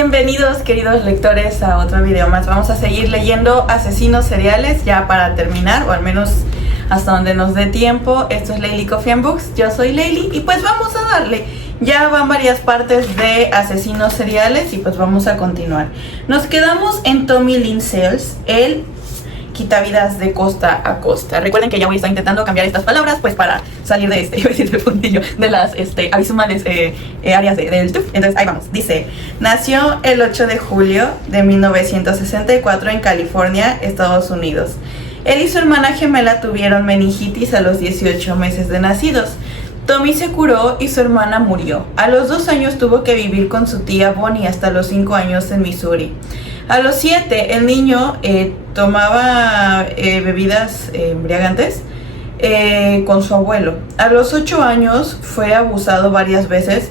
Bienvenidos, queridos lectores, a otro video más. Vamos a seguir leyendo asesinos seriales ya para terminar, o al menos hasta donde nos dé tiempo. Esto es Laylee Coffee and Books, yo soy Laylee y pues vamos a darle. Ya van varias partes de asesinos seriales y pues vamos a continuar. Nos quedamos en Tommy Lynn Sells, el quitavidas de costa a costa. Recuerden que ya voy a estar intentando cambiar estas palabras pues para salir de del puntillo de las abismales áreas del TUF. Entonces ahí vamos. Dice: nació el 8 de julio de 1964 en California, Estados Unidos. Él y su hermana gemela tuvieron meningitis a los 18 meses de nacidos. Tommy se curó y su hermana murió. A los 2 años tuvo que vivir con su tía Bonnie hasta los 5 años en Missouri. A los 7 el niño tomaba bebidas embriagantes con su abuelo. A los 8 años fue abusado varias veces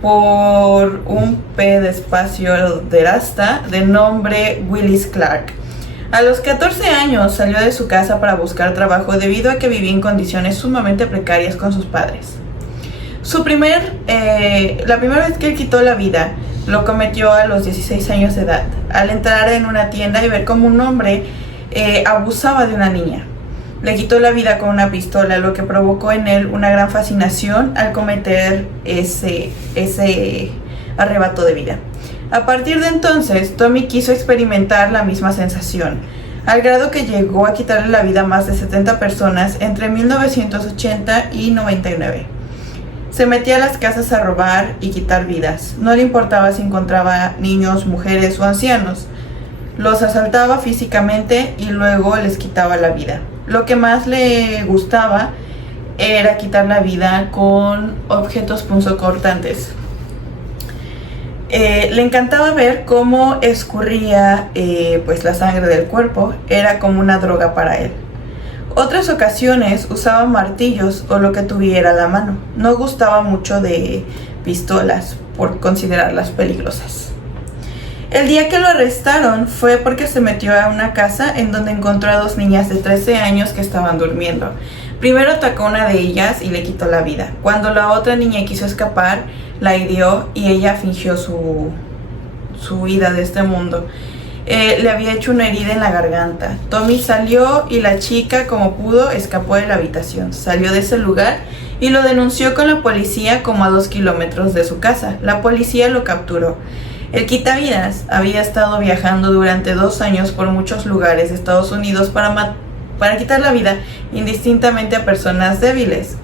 por un pederasta de nombre Willis Clark. A los 14 años salió de su casa para buscar trabajo debido a que vivía en condiciones sumamente precarias con sus padres. La primera vez que él quitó la vida lo cometió a los 16 años de edad, al entrar en una tienda y ver cómo un hombre abusaba de una niña. Le quitó la vida con una pistola, lo que provocó en él una gran fascinación al cometer ese arrebato de vida. A partir de entonces, Tommy quiso experimentar la misma sensación, al grado que llegó a quitarle la vida a más de 70 personas entre 1980 y 99. Se metía a las casas a robar y quitar vidas. No le importaba si encontraba niños, mujeres o ancianos. Los asaltaba físicamente y luego les quitaba la vida. Lo que más le gustaba era quitar la vida con objetos punzocortantes. Le encantaba ver cómo escurría pues la sangre del cuerpo. Era como una droga para él. Otras ocasiones usaba martillos o lo que tuviera a la mano. No gustaba mucho de pistolas por considerarlas peligrosas. El día que lo arrestaron fue porque se metió a una casa en donde encontró a 2 niñas de 13 años que estaban durmiendo. Primero atacó a una de ellas y le quitó la vida. Cuando la otra niña quiso escapar, la hirió y ella fingió su huida de este mundo. Le había hecho una herida en la garganta. Tommy salió y la chica, como pudo, escapó de la habitación. Salió de ese lugar y lo denunció con la policía como a 2 kilómetros de su casa. La policía lo capturó. El quitavidas había estado viajando durante 2 años por muchos lugares de Estados Unidos para quitar la vida indistintamente a personas débiles.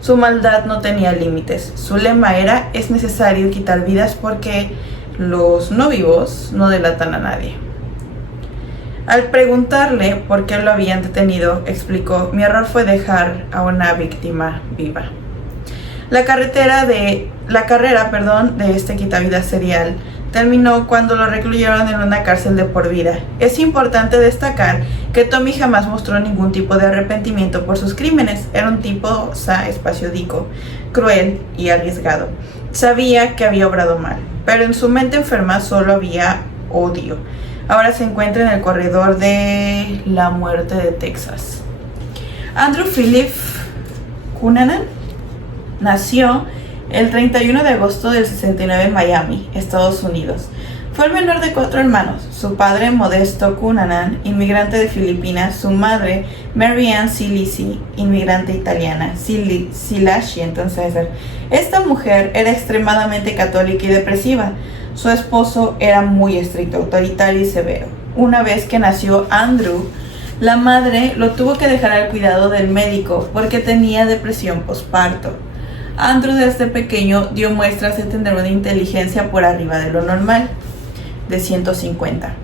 Su maldad no tenía límites. Su lema era: es necesario quitar vidas porque los no vivos no delatan a nadie. Al preguntarle por qué lo habían detenido, explicó: mi error fue dejar a una víctima viva. La carrera de este quitavidas serial terminó cuando lo recluyeron en una cárcel de por vida. Es importante destacar que Tommy jamás mostró ningún tipo de arrepentimiento por sus crímenes. Era un tipo espaciodico, cruel y arriesgado. Sabía que había obrado mal, pero en su mente enferma solo había odio. Ahora se encuentra en el corredor de la muerte de Texas. Andrew Philip Cunanan nació el 31 de agosto del 69 en Miami, Estados Unidos. Fue el menor de 4 hermanos. Su padre, Modesto Cunanan, inmigrante de Filipinas. Su madre, Mary Ann Silisi, inmigrante italiana. Silashi, entonces. Esta mujer era extremadamente católica y depresiva. Su esposo era muy estricto, autoritario y severo. Una vez que nació Andrew, la madre lo tuvo que dejar al cuidado del médico porque tenía depresión posparto. Andrew desde pequeño dio muestras de tener una inteligencia por arriba de lo normal, de 150.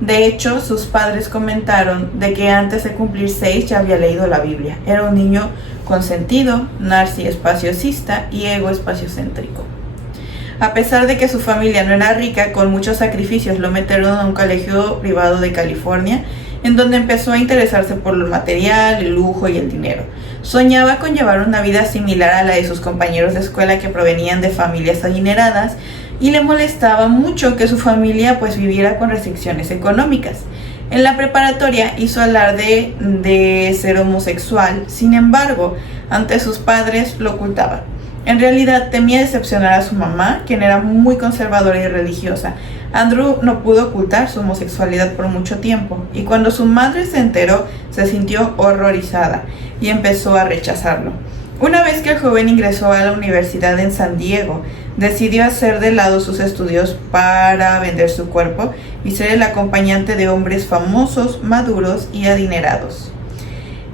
De hecho, sus padres comentaron de que antes de cumplir 6 ya había leído la Biblia. Era un niño consentido, narcisista y egoespaciocéntrico. A pesar de que su familia no era rica, con muchos sacrificios lo metieron a un colegio privado de California, en donde empezó a interesarse por lo material, el lujo y el dinero. Soñaba con llevar una vida similar a la de sus compañeros de escuela que provenían de familias adineradas, y le molestaba mucho que su familia pues viviera con restricciones económicas. En la preparatoria hizo alarde de ser homosexual, sin embargo, ante sus padres lo ocultaba. En realidad temía decepcionar a su mamá, quien era muy conservadora y religiosa. Andrew no pudo ocultar su homosexualidad por mucho tiempo, y cuando su madre se enteró, se sintió horrorizada y empezó a rechazarlo. Una vez que el joven ingresó a la universidad en San Diego, decidió hacer de lado sus estudios para vender su cuerpo y ser el acompañante de hombres famosos, maduros y adinerados.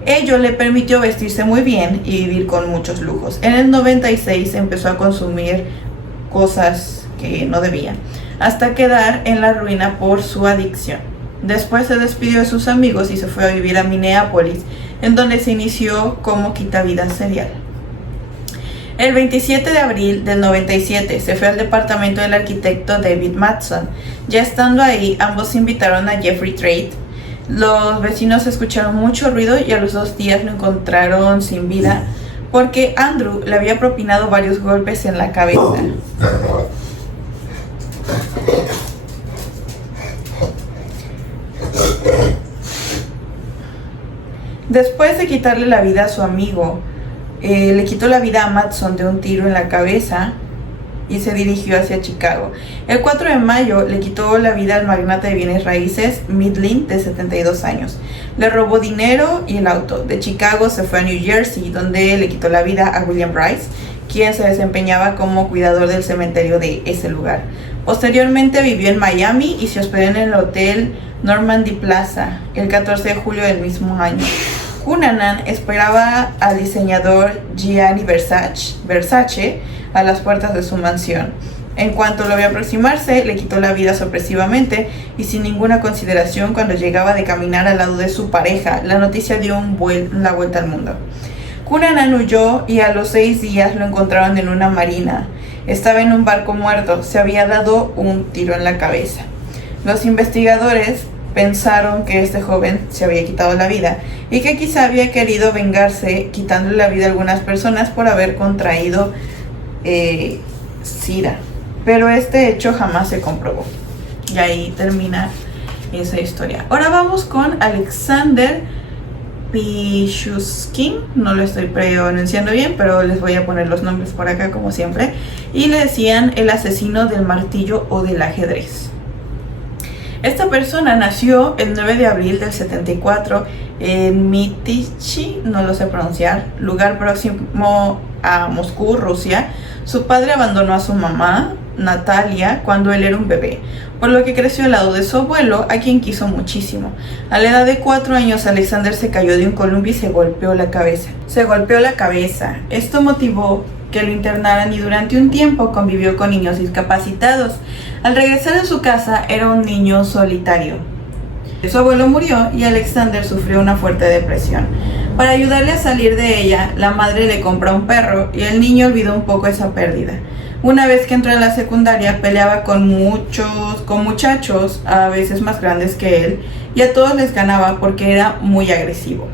Ello le permitió vestirse muy bien y vivir con muchos lujos. En el 96 empezó a consumir cosas que no debía, hasta quedar en la ruina por su adicción. Después se despidió de sus amigos y se fue a vivir a Minneapolis, en donde se inició como quitavidas serial. El 27 de abril del 97 se fue al departamento del arquitecto David Matson. Ya estando ahí, ambos invitaron a Jeffrey Trade. Los vecinos escucharon mucho ruido y a los 2 días lo encontraron sin vida porque Andrew le había propinado varios golpes en la cabeza. Después de quitarle la vida a su amigo, le quitó la vida a Matson de un tiro en la cabeza y se dirigió hacia Chicago. El 4 de mayo le quitó la vida al magnate de bienes raíces Midlin, de 72 años. Le robó dinero y el auto. De Chicago se fue a New Jersey, donde le quitó la vida a William Bryce, quien se desempeñaba como cuidador del cementerio de ese lugar. Posteriormente vivió en Miami y se hospedó en el hotel Normandy Plaza el 14 de julio del mismo año. Cunanan esperaba al diseñador Gianni Versace a las puertas de su mansión. En cuanto lo vio aproximarse, le quitó la vida sorpresivamente y sin ninguna consideración. Cuando llegaba de caminar al lado de su pareja, la noticia dio la vuelta al mundo. Cunanan huyó y a los 6 días lo encontraron en una marina. Estaba en un barco muerto, se había dado un tiro en la cabeza. Los investigadores pensaron que este joven se había quitado la vida y que quizá había querido vengarse quitándole la vida a algunas personas por haber contraído SIDA, pero este hecho jamás se comprobó. Y ahí termina esa historia. Ahora vamos con Alexander Pichushkin, no lo estoy pronunciando bien, pero les voy a poner los nombres por acá como siempre. Y le decían el asesino del martillo o del ajedrez. Esta persona nació el 9 de abril del 74 en Mytichi, no lo sé pronunciar, lugar próximo a Moscú, Rusia. Su padre abandonó a su mamá, Natalia, cuando él era un bebé, por lo que creció al lado de su abuelo, a quien quiso muchísimo. A la edad de 4 años, Alexander se cayó de un columpio y se golpeó la cabeza. Esto motivó que lo internaran y durante un tiempo convivió con niños discapacitados. Al regresar a su casa, era un niño solitario. Su abuelo murió y Alexander sufrió una fuerte depresión. Para ayudarle a salir de ella, la madre le compró un perro y el niño olvidó un poco esa pérdida. Una vez que entró a la secundaria, peleaba con muchachos a veces más grandes que él, y a todos les ganaba porque era muy agresivo.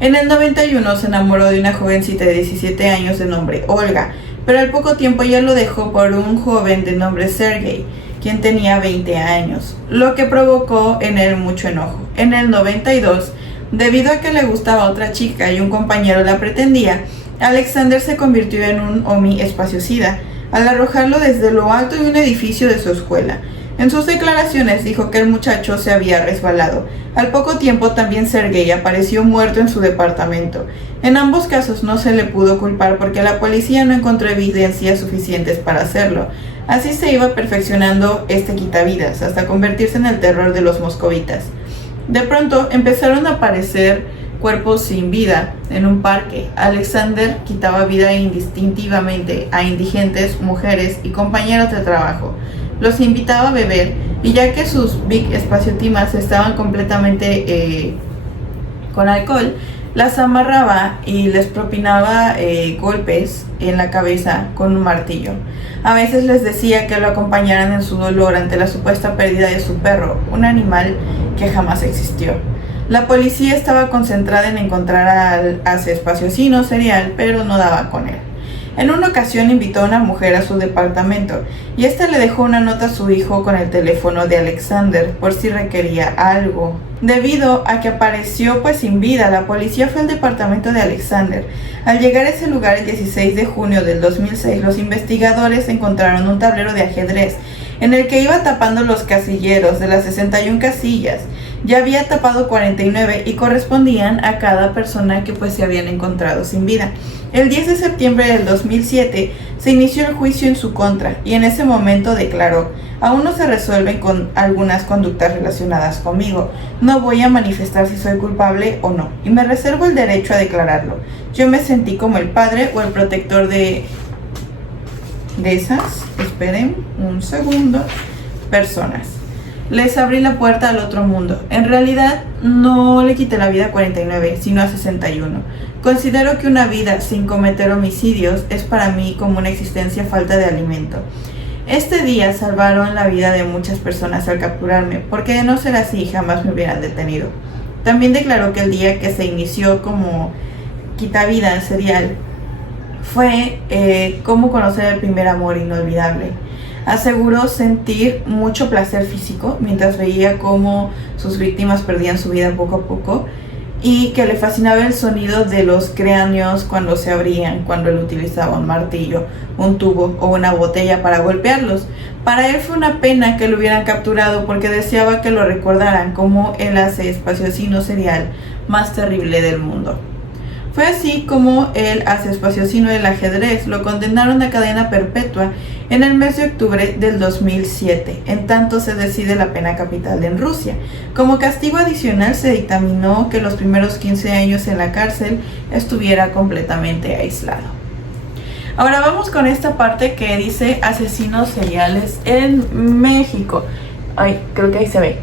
En el 91 se enamoró de una jovencita de 17 años de nombre Olga, pero al poco tiempo ya lo dejó por un joven de nombre Sergei, quien tenía 20 años, lo que provocó en él mucho enojo. En el 92, debido a que le gustaba a otra chica y un compañero la pretendía, Alexander se convirtió en un homi-espaciocida al arrojarlo desde lo alto de un edificio de su escuela. En sus declaraciones dijo que el muchacho se había resbalado. Al poco tiempo también Sergei apareció muerto en su departamento. En ambos casos no se le pudo culpar porque la policía no encontró evidencias suficientes para hacerlo. Así se iba perfeccionando este quitavidas hasta convertirse en el terror de los moscovitas. De pronto empezaron a aparecer cuerpos sin vida en un parque. Alexander quitaba vida indistintivamente a indigentes, mujeres y compañeros de trabajo. Los invitaba a beber y ya que sus big espaciotimas estaban completamente con alcohol, las amarraba y les propinaba golpes en la cabeza con un martillo. A veces les decía que lo acompañaran en su dolor ante la supuesta pérdida de su perro, un animal que jamás existió. La policía estaba concentrada en encontrar al asesino serial, pero no daba con él. En una ocasión invitó a una mujer a su departamento y ésta le dejó una nota a su hijo con el teléfono de Alexander por si requería algo. Debido a que apareció sin vida, la policía fue al departamento de Alexander. Al llegar a ese lugar el 16 de junio del 2006, los investigadores encontraron un tablero de ajedrez en el que iba tapando los casilleros de las 61 casillas. Ya había tapado 49 y correspondían a cada persona que pues se habían encontrado sin vida. El 10 de septiembre del 2007 se inició el juicio en su contra y en ese momento declaró: aún no se resuelven con algunas conductas relacionadas conmigo. No voy a manifestar si soy culpable o no, y me reservo el derecho a declararlo. Yo me sentí como el padre o el protector de esas, esperen un segundo, personas. Les abrí la puerta al otro mundo. En realidad, no le quité la vida a 49, sino a 61. Considero que una vida sin cometer homicidios es para mí como una existencia falta de alimento. Este día salvaron la vida de muchas personas al capturarme, porque de no ser así jamás me hubieran detenido. También declaró que el día que se inició como quitavida serial fue como conocer el primer amor inolvidable. Aseguró sentir mucho placer físico mientras veía cómo sus víctimas perdían su vida poco a poco y que le fascinaba el sonido de los cráneos cuando se abrían, cuando él utilizaba un martillo, un tubo o una botella para golpearlos. Para él fue una pena que lo hubieran capturado porque deseaba que lo recordaran como el asesino serial más terrible del mundo. Fue así como el asesino del ajedrez lo condenaron a cadena perpetua en el mes de octubre del 2007, en tanto se decide la pena capital en Rusia. Como castigo adicional se dictaminó que los primeros 15 años en la cárcel estuviera completamente aislado. Ahora vamos con esta parte que dice asesinos seriales en México. Ay, creo que ahí se ve.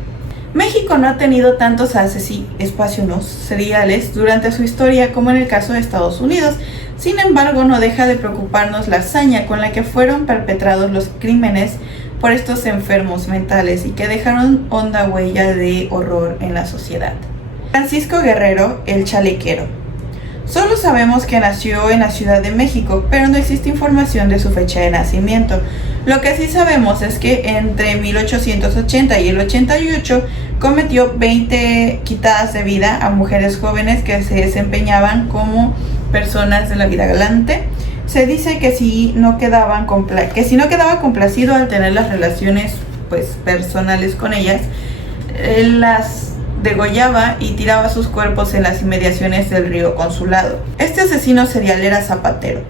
México no ha tenido tantos asesinos seriales durante su historia como en el caso de Estados Unidos. Sin embargo, no deja de preocuparnos la hazaña con la que fueron perpetrados los crímenes por estos enfermos mentales y que dejaron honda huella de horror en la sociedad. Francisco Guerrero, el Chalequero. Solo sabemos que nació en la Ciudad de México, pero no existe información de su fecha de nacimiento. Lo que sí sabemos es que entre 1880 y el 88 cometió 20 quitadas de vida a mujeres jóvenes que se desempeñaban como personas de la vida galante. Se dice que si no quedaba complacido al tener las relaciones personales con ellas, las degollaba y tiraba sus cuerpos en las inmediaciones del río Consulado. Este asesino serial era zapatero.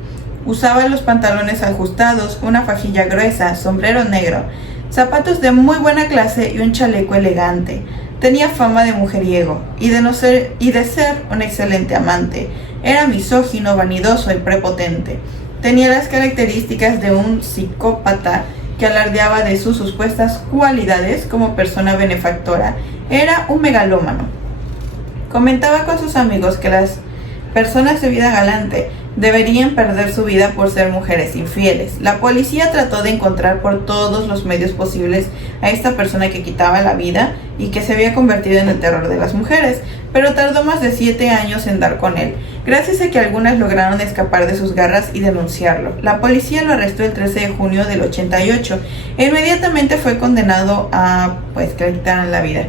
Usaba los pantalones ajustados, una fajilla gruesa, sombrero negro, zapatos de muy buena clase y un chaleco elegante. Tenía fama de mujeriego y de ser un excelente amante. Era misógino, vanidoso y prepotente. Tenía las características de un psicópata que alardeaba de sus supuestas cualidades como persona benefactora. Era un megalómano. Comentaba con sus amigos que las personas de vida galante deberían perder su vida por ser mujeres infieles. La policía trató de encontrar por todos los medios posibles a esta persona que quitaba la vida y que se había convertido en el terror de las mujeres, pero tardó más de 7 años en dar con él, gracias a que algunas lograron escapar de sus garras y denunciarlo. La policía lo arrestó el 13 de junio del 88 e inmediatamente fue condenado a que le quitaran la vida.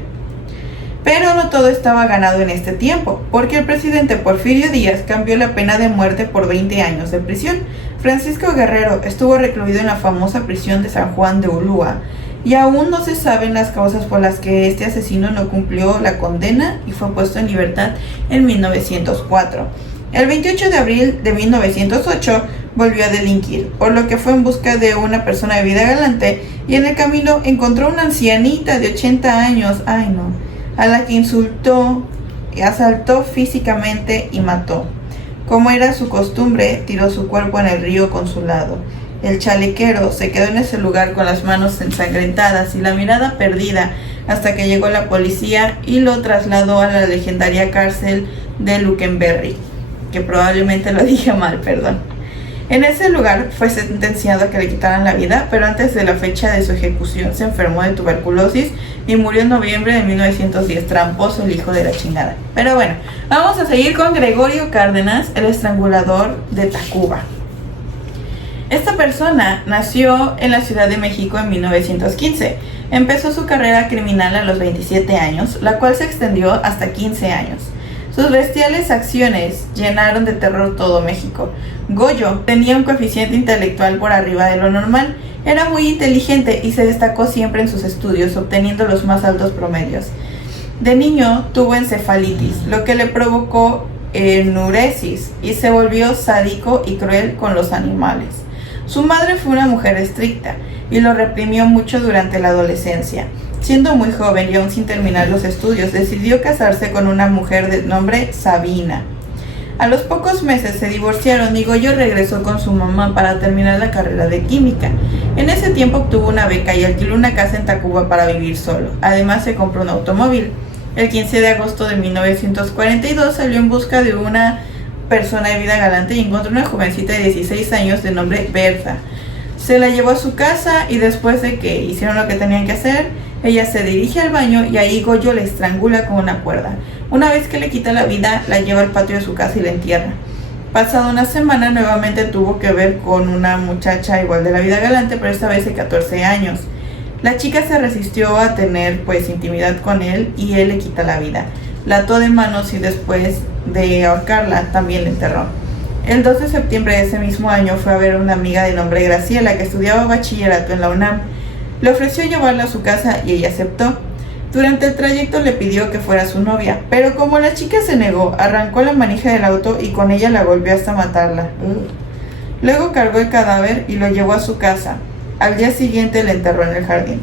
Pero no todo estaba ganado en este tiempo, porque el presidente Porfirio Díaz cambió la pena de muerte por 20 años de prisión. Francisco Guerrero estuvo recluido en la famosa prisión de San Juan de Ulúa, y aún no se saben las causas por las que este asesino no cumplió la condena y fue puesto en libertad en 1904. El 28 de abril de 1908 volvió a delinquir, por lo que fue en busca de una persona de vida galante, y en el camino encontró una ancianita de 80 años, a la que insultó, asaltó físicamente y mató. Como era su costumbre, tiró su cuerpo en el río Consulado. El chalequero se quedó en ese lugar con las manos ensangrentadas y la mirada perdida hasta que llegó la policía y lo trasladó a la legendaria cárcel de Luckenberry, que probablemente lo dije mal, perdón. En ese lugar fue sentenciado a que le quitaran la vida, pero antes de la fecha de su ejecución se enfermó de tuberculosis y murió en noviembre de 1910, tramposo el hijo de la chingada. Pero bueno, vamos a seguir con Gregorio Cárdenas, el estrangulador de Tacuba. Esta persona nació en la Ciudad de México en 1915. Empezó su carrera criminal a los 27 años, la cual se extendió hasta 15 años. Sus bestiales acciones llenaron de terror todo México. Goyo tenía un coeficiente intelectual por arriba de lo normal Era muy inteligente y se destacó siempre en sus estudios, obteniendo los más altos promedios. De niño tuvo encefalitis, lo que le provocó enuresis y se volvió sádico y cruel con los animales. Su madre fue una mujer estricta y lo reprimió mucho durante la adolescencia. Siendo muy joven y aún sin terminar los estudios, decidió casarse con una mujer de nombre Sabina. A los pocos meses se divorciaron y Goyo regresó con su mamá para terminar la carrera de química. En ese tiempo obtuvo una beca y alquiló una casa en Tacuba para vivir solo. Además se compró un automóvil. El 15 de agosto de 1942 salió en busca de una persona de vida galante y encontró una jovencita de 16 años de nombre Bertha. Se la llevó a su casa y después de que hicieron lo que tenían que hacer, ella se dirige al baño y ahí Goyo la estrangula con una cuerda. Una vez que le quita la vida, la lleva al patio de su casa y la entierra. Pasada una semana, nuevamente tuvo que ver con una muchacha igual de la vida galante, pero esta vez de 14 años. La chica se resistió a tener intimidad con él y él le quita la vida. La ató de manos y después de ahorcarla también la enterró. El 2 de septiembre de ese mismo año fue a ver a una amiga de nombre Graciela que estudiaba bachillerato en la UNAM. Le ofreció llevarla a su casa y ella aceptó. Durante el trayecto le pidió que fuera su novia, pero como la chica se negó, arrancó la manija del auto y con ella la golpeó hasta matarla. Luego cargó el cadáver y lo llevó a su casa. Al día siguiente la enterró en el jardín.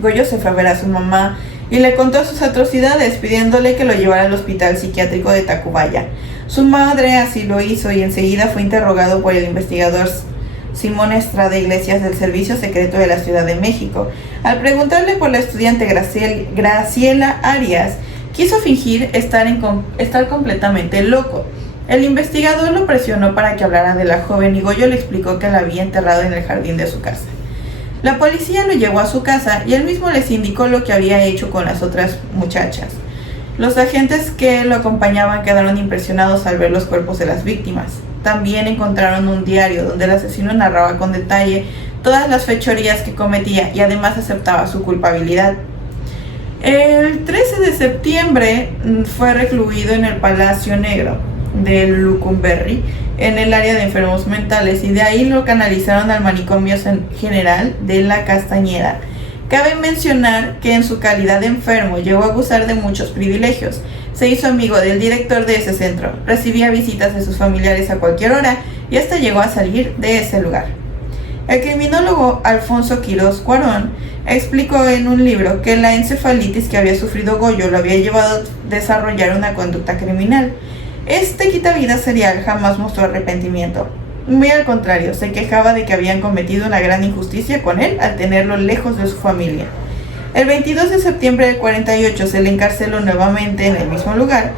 Goyo se fue a ver a su mamá y le contó sus atrocidades, pidiéndole que lo llevara al hospital psiquiátrico de Tacubaya. Su madre así lo hizo y enseguida fue interrogado por el investigador Simón Estrada Iglesias del Servicio Secreto de la Ciudad de México. Al preguntarle por la estudiante Graciela Arias, quiso fingir estar completamente loco. El investigador lo presionó para que hablara de la joven y Goyo le explicó que la había enterrado en el jardín de su casa. La policía lo llevó a su casa y él mismo les indicó lo que había hecho con las otras muchachas. Los agentes que lo acompañaban quedaron impresionados al ver los cuerpos de las víctimas. También encontraron un diario donde el asesino narraba con detalle todas las fechorías que cometía y además aceptaba su culpabilidad. El 13 de septiembre fue recluido en el Palacio Negro de Lucumberri, en el área de enfermos mentales, y de ahí lo canalizaron al manicomio general de la Castañeda. Cabe mencionar que en su calidad de enfermo llegó a gozar de muchos privilegios. Se hizo amigo del director de ese centro, recibía visitas de sus familiares a cualquier hora y hasta llegó a salir de ese lugar. El criminólogo Alfonso Quirós Cuarón explicó en un libro que la encefalitis que había sufrido Goyo lo había llevado a desarrollar una conducta criminal. Este quitavidas serial jamás mostró arrepentimiento. Muy al contrario, se quejaba de que habían cometido una gran injusticia con él al tenerlo lejos de su familia. El 22 de septiembre del 48 se le encarceló nuevamente en el mismo lugar.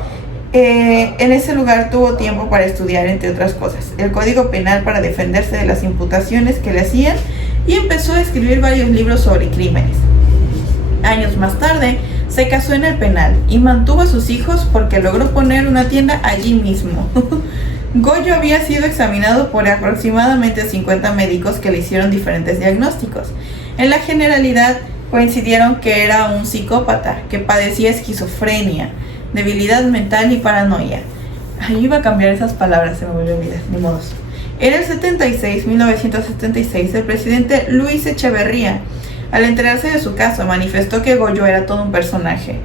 En ese lugar tuvo tiempo para estudiar, entre otras cosas, el Código Penal para defenderse de las imputaciones que le hacían y empezó a escribir varios libros sobre crímenes. Años más tarde, se casó en el penal y mantuvo a sus hijos porque logró poner una tienda allí mismo. Goyo había sido examinado por aproximadamente 50 médicos que le hicieron diferentes diagnósticos. En la generalidad coincidieron que era un psicópata que padecía esquizofrenia, debilidad mental y paranoia. Ahí iba a cambiar esas palabras, se me volvió a olvidar, ni modos. En el 1976, el presidente Luis Echeverría, al enterarse de su caso, manifestó que Goyo era todo un personaje.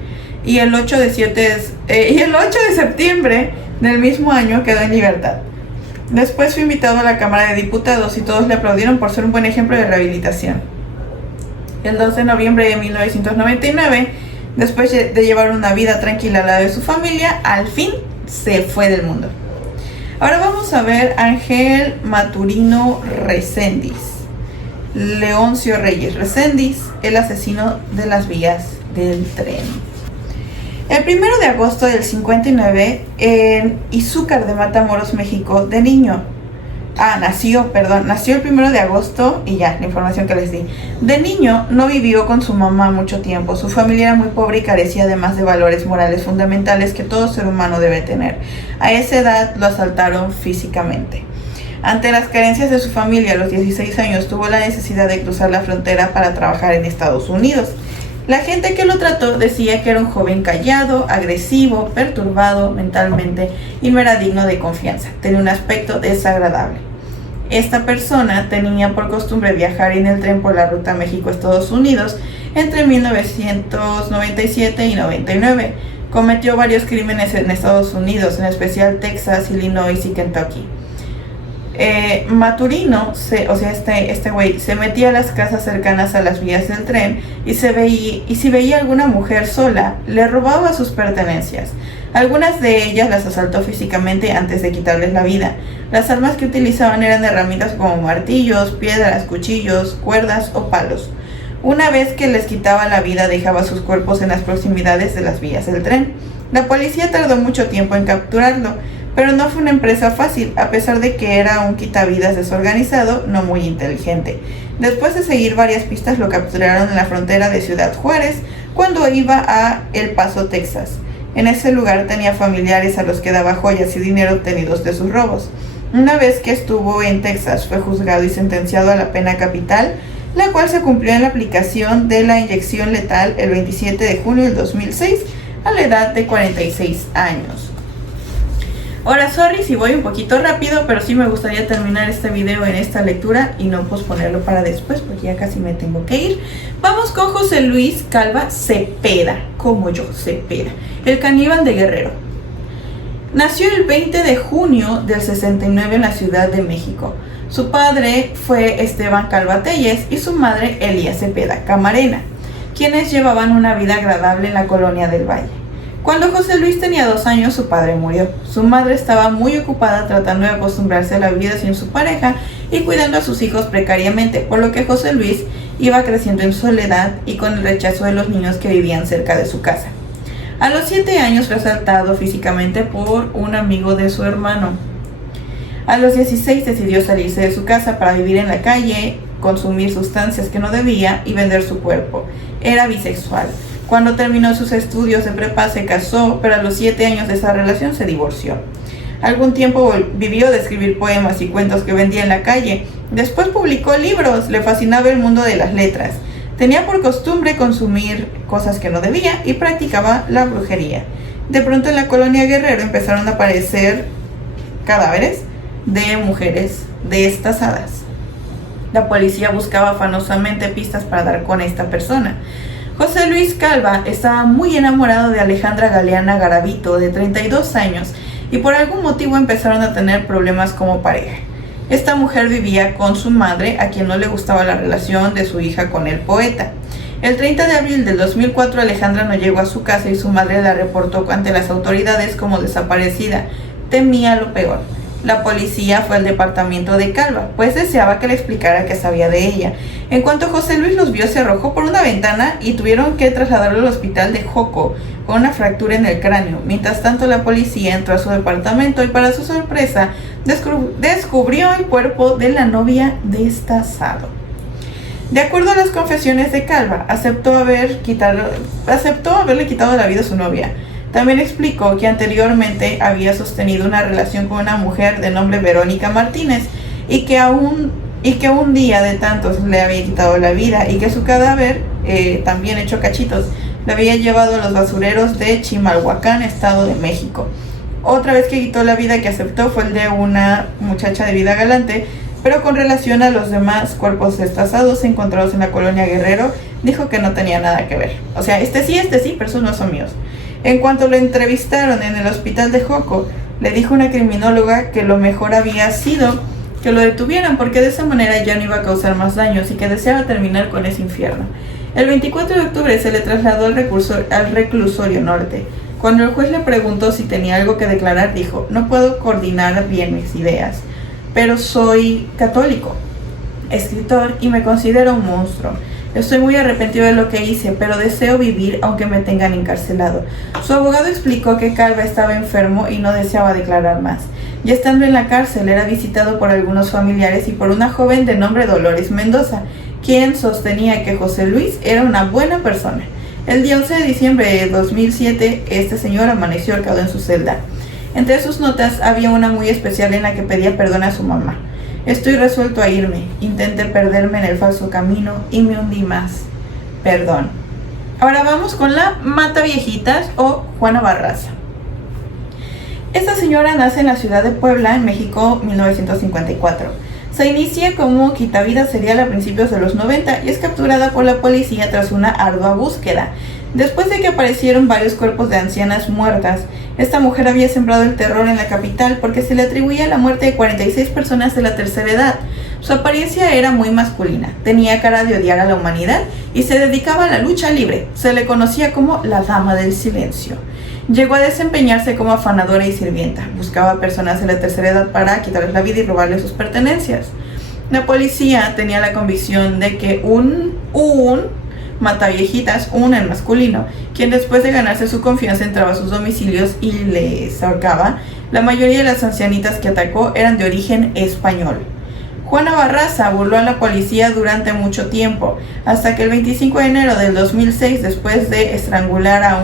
Y el 8 de septiembre del mismo año quedó en libertad. Después fue invitado a la Cámara de Diputados y todos le aplaudieron por ser un buen ejemplo de rehabilitación. El 2 de noviembre de 1999, después de llevar una vida tranquila a la de su familia, al fin se fue del mundo. Ahora vamos a ver Ángel Maturino Reséndiz. Leoncio Reyes Reséndiz, el asesino de las vías del tren. El 1 de agosto del 59, en Izúcar de Matamoros, México, de niño. Nació el 1 de agosto y ya, la información que les di. De niño no vivió con su mamá mucho tiempo. Su familia era muy pobre y carecía además de valores morales fundamentales que todo ser humano debe tener. A esa edad lo asaltaron físicamente. Ante las carencias de su familia, a los 16 años tuvo la necesidad de cruzar la frontera para trabajar en Estados Unidos. La gente que lo trató decía que era un joven callado, agresivo, perturbado mentalmente y no era digno de confianza. Tenía un aspecto desagradable. Esta persona tenía por costumbre viajar en el tren por la ruta México-Estados Unidos entre 1997 y 99. Cometió varios crímenes en Estados Unidos, en especial Texas, Illinois y Kentucky. Maturino, este güey, se metía a las casas cercanas a las vías del tren y si veía alguna mujer sola, le robaba sus pertenencias. Algunas de ellas las asaltó físicamente antes de quitarles la vida. Las armas que utilizaban eran herramientas como martillos, piedras, cuchillos, cuerdas o palos. Una vez que les quitaba la vida, dejaba sus cuerpos en las proximidades de las vías del tren. La policía tardó mucho tiempo en capturarlo, pero no fue una empresa fácil, a pesar de que era un quitavidas desorganizado, no muy inteligente. Después de seguir varias pistas, lo capturaron en la frontera de Ciudad Juárez, cuando iba a El Paso, Texas. En ese lugar tenía familiares a los que daba joyas y dinero obtenidos de sus robos. Una vez que estuvo en Texas, fue juzgado y sentenciado a la pena capital, la cual se cumplió en la aplicación de la inyección letal el 27 de junio del 2006, a la edad de 46 años. Ahora, sorry si voy un poquito rápido, pero sí me gustaría terminar este video en esta lectura y no posponerlo para después, porque ya casi me tengo que ir. Vamos con José Luis Calva Cepeda, como yo, Cepeda, el caníbal de Guerrero. Nació el 20 de junio del 69 en la Ciudad de México. Su padre fue Esteban Calva Telles y su madre Elia Cepeda Camarena, quienes llevaban una vida agradable en la colonia del Valle. Cuando José Luis tenía 2 años, su padre murió. Su madre estaba muy ocupada tratando de acostumbrarse a la vida sin su pareja y cuidando a sus hijos precariamente, por lo que José Luis iba creciendo en soledad y con el rechazo de los niños que vivían cerca de su casa. A los 7 años fue asaltado físicamente por un amigo de su hermano. A los 16 decidió salirse de su casa para vivir en la calle, consumir sustancias que no debía y vender su cuerpo. Era bisexual. Cuando terminó sus estudios de prepa se casó, pero a los 7 años de esa relación se divorció. Algún tiempo vivió de escribir poemas y cuentos que vendía en la calle. Después publicó libros, le fascinaba el mundo de las letras. Tenía por costumbre consumir cosas que no debía y practicaba la brujería. De pronto en la colonia Guerrero empezaron a aparecer cadáveres de mujeres destazadas. La policía buscaba afanosamente pistas para dar con esta persona. José Luis Calva estaba muy enamorado de Alejandra Galeana Garavito, de 32 años, y por algún motivo empezaron a tener problemas como pareja. Esta mujer vivía con su madre, a quien no le gustaba la relación de su hija con el poeta. El 30 de abril del 2004, Alejandra no llegó a su casa y su madre la reportó ante las autoridades como desaparecida. Temía lo peor. La policía fue al departamento de Calva, pues deseaba que le explicara qué sabía de ella. En cuanto José Luis los vio, se arrojó por una ventana y tuvieron que trasladarlo al hospital de Joco, con una fractura en el cráneo. Mientras tanto, la policía entró a su departamento y, para su sorpresa, descubrió el cuerpo de la novia destazado. De acuerdo a las confesiones de Calva, aceptó haberle quitado la vida a su novia. También explicó que anteriormente había sostenido una relación con una mujer de nombre Verónica Martínez y que un día de tantos le había quitado la vida y que su cadáver, también hecho cachitos, le había llevado a los basureros de Chimalhuacán, Estado de México. Otra vez que quitó la vida que aceptó fue el de una muchacha de vida galante, pero con relación a los demás cuerpos destazados encontrados en la colonia Guerrero, dijo que no tenía nada que ver. O sea, este sí, pero esos no son míos. En cuanto lo entrevistaron en el hospital de Joco, le dijo una criminóloga que lo mejor había sido que lo detuvieran, porque de esa manera ya no iba a causar más daños y que deseaba terminar con ese infierno. El 24 de octubre se le trasladó al reclusorio norte. Cuando el juez le preguntó si tenía algo que declarar, dijo: no puedo coordinar bien mis ideas, pero soy católico, escritor y me considero un monstruo. Estoy muy arrepentido de lo que hice, pero deseo vivir aunque me tengan encarcelado. Su abogado explicó que Calva estaba enfermo y no deseaba declarar más. Ya estando en la cárcel, era visitado por algunos familiares y por una joven de nombre Dolores Mendoza, quien sostenía que José Luis era una buena persona. El día 11 de diciembre de 2007, este señor amaneció ahorcado en su celda. Entre sus notas había una muy especial en la que pedía perdón a su mamá. Estoy resuelto a irme, intenté perderme en el falso camino y me hundí más. Perdón. Ahora vamos con la Mataviejitas o Juana Barraza. Esta señora nace en la ciudad de Puebla, en México, 1954. Se inicia como quitavidas serial a principios de los 90 y es capturada por la policía tras una ardua búsqueda. Después de que aparecieron varios cuerpos de ancianas muertas, esta mujer había sembrado el terror en la capital porque se le atribuía la muerte de 46 personas de la tercera edad. Su apariencia era muy masculina, tenía cara de odiar a la humanidad y se dedicaba a la lucha libre. Se le conocía como la Dama del Silencio. Llegó a desempeñarse como afanadora y sirvienta. Buscaba a personas de la tercera edad para quitarles la vida y robarles sus pertenencias. La policía tenía la convicción de que un mataviejitas, en masculino, quien después de ganarse su confianza entraba a sus domicilios y les ahorcaba. La mayoría de las ancianitas que atacó eran de origen español. Juana Barraza burló a la policía durante mucho tiempo, hasta que el 25 de enero del 2006, después de estrangular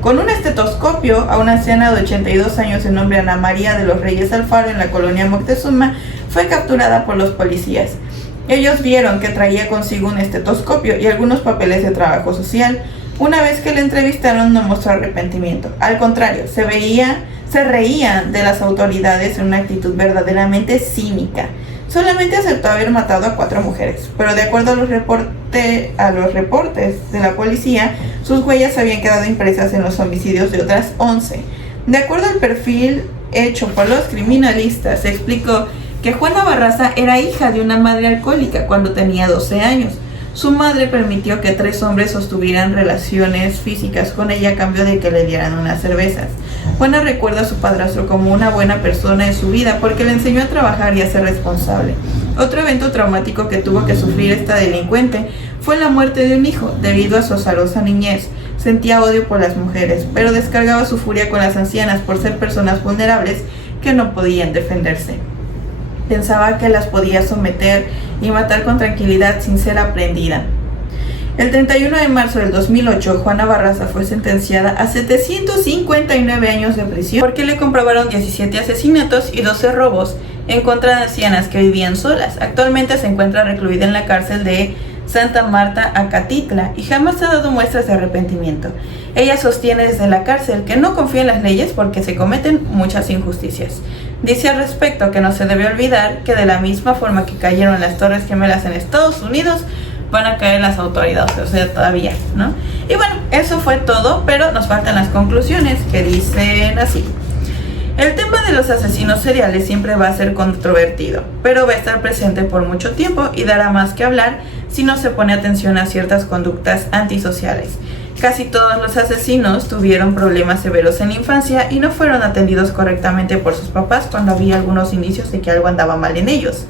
con un estetoscopio a una anciana de 82 años de nombre Ana María de los Reyes Alfaro en la colonia Moctezuma, fue capturada por los policías. Ellos vieron que traía consigo un estetoscopio y algunos papeles de trabajo social. Una vez que le entrevistaron no mostró arrepentimiento. Al contrario, se reía de las autoridades en una actitud verdaderamente cínica. Solamente aceptó haber matado a 4 mujeres, pero de acuerdo a los reportes de la policía, sus huellas habían quedado impresas en los homicidios de otras 11. De acuerdo al perfil hecho por los criminalistas, se explicó que Juana Barraza era hija de una madre alcohólica cuando tenía 12 años. Su madre permitió que 3 hombres sostuvieran relaciones físicas con ella a cambio de que le dieran unas cervezas. Juana recuerda a su padrastro como una buena persona en su vida porque le enseñó a trabajar y a ser responsable. Otro evento traumático que tuvo que sufrir esta delincuente fue la muerte de un hijo debido a su azarosa niñez. Sentía odio por las mujeres, pero descargaba su furia con las ancianas por ser personas vulnerables que no podían defenderse. Pensaba que las podía someter y matar con tranquilidad sin ser aprendida. El 31 de marzo del 2008, Juana Barraza fue sentenciada a 759 años de prisión porque le comprobaron 17 asesinatos y 12 robos en contra de ancianas que vivían solas. Actualmente se encuentra recluida en la cárcel de Santa Marta, Acatitla, y jamás ha dado muestras de arrepentimiento. Ella sostiene desde la cárcel que no confía en las leyes porque se cometen muchas injusticias. Dice al respecto que no se debe olvidar que de la misma forma que cayeron las Torres Gemelas en Estados Unidos, van a caer las autoridades, o sea, todavía, ¿no? Y bueno, eso fue todo, pero nos faltan las conclusiones que dicen así. El tema de los asesinos seriales siempre va a ser controvertido, pero va a estar presente por mucho tiempo y dará más que hablar si no se pone atención a ciertas conductas antisociales. Casi todos los asesinos tuvieron problemas severos en la infancia y no fueron atendidos correctamente por sus papás cuando había algunos indicios de que algo andaba mal en ellos.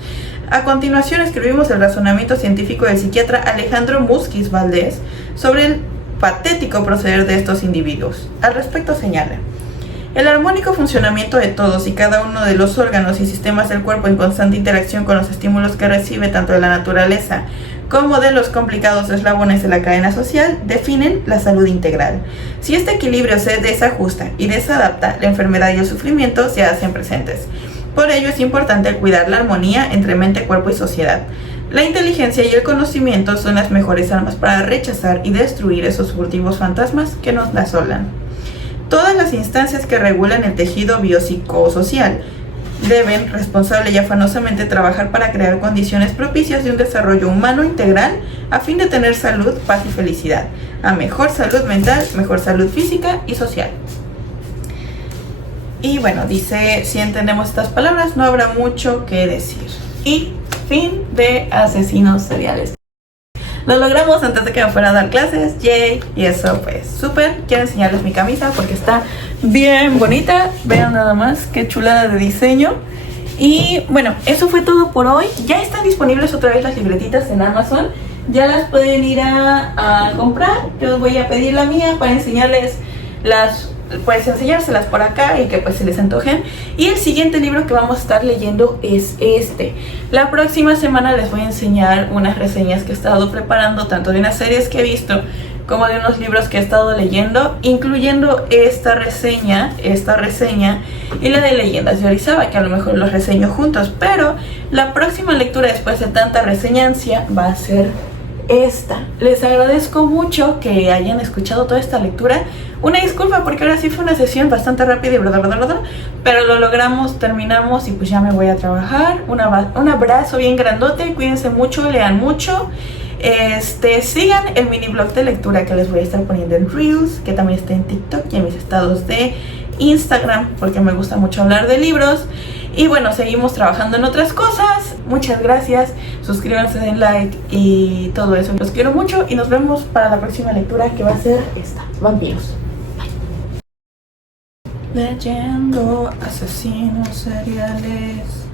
A continuación escribimos el razonamiento científico del psiquiatra Alejandro Musquiz Valdés sobre el patético proceder de estos individuos. Al respecto señala: el armónico funcionamiento de todos y cada uno de los órganos y sistemas del cuerpo en constante interacción con los estímulos que recibe tanto de la naturaleza como de los complicados eslabones de la cadena social definen la salud integral. Si este equilibrio se desajusta y desadapta, la enfermedad y el sufrimiento se hacen presentes. Por ello es importante cuidar la armonía entre mente, cuerpo y sociedad. La inteligencia y el conocimiento son las mejores armas para rechazar y destruir esos furtivos fantasmas que nos asolan. Todas las instancias que regulan el tejido biopsicosocial deben responsable y afanosamente trabajar para crear condiciones propicias de un desarrollo humano integral a fin de tener salud, paz y felicidad. A mejor salud mental, mejor salud física y social. Y bueno, dice, si entendemos estas palabras no habrá mucho que decir. Y fin de asesinos seriales. Lo logramos antes de que me fuera a dar clases, yay, y eso pues súper. Quiero enseñarles mi camisa porque está bien bonita, vean nada más qué chulada de diseño. Y bueno, eso fue todo por hoy. Ya están disponibles otra vez las libretitas en Amazon, ya las pueden ir a comprar. Yo os voy a pedir la mía para enseñarles pues enseñárselas por acá y que pues se les antojen. Y el siguiente libro que vamos a estar leyendo es este. La próxima semana les voy a enseñar unas reseñas que he estado preparando, tanto de unas series que he visto como de unos libros que he estado leyendo, incluyendo esta reseña y la de Leyendas de Orizaba, que a lo mejor los reseño juntos, pero la próxima lectura después de tanta reseñancia va a ser esta. Les agradezco mucho que hayan escuchado toda esta lectura. Una disculpa porque ahora sí fue una sesión bastante rápida y pero lo logramos, terminamos y pues ya me voy a trabajar. Un abrazo bien grandote, cuídense mucho, lean mucho. Sigan el mini blog de lectura que les voy a estar poniendo en Reels, que también está en TikTok y en mis estados de Instagram, porque me gusta mucho hablar de libros. Y bueno, seguimos trabajando en otras cosas. Muchas gracias, suscríbanse, den like y todo eso. Los quiero mucho y nos vemos para la próxima lectura, que va a ser esta, Vampiros. Bye. Leyendo asesinos seriales.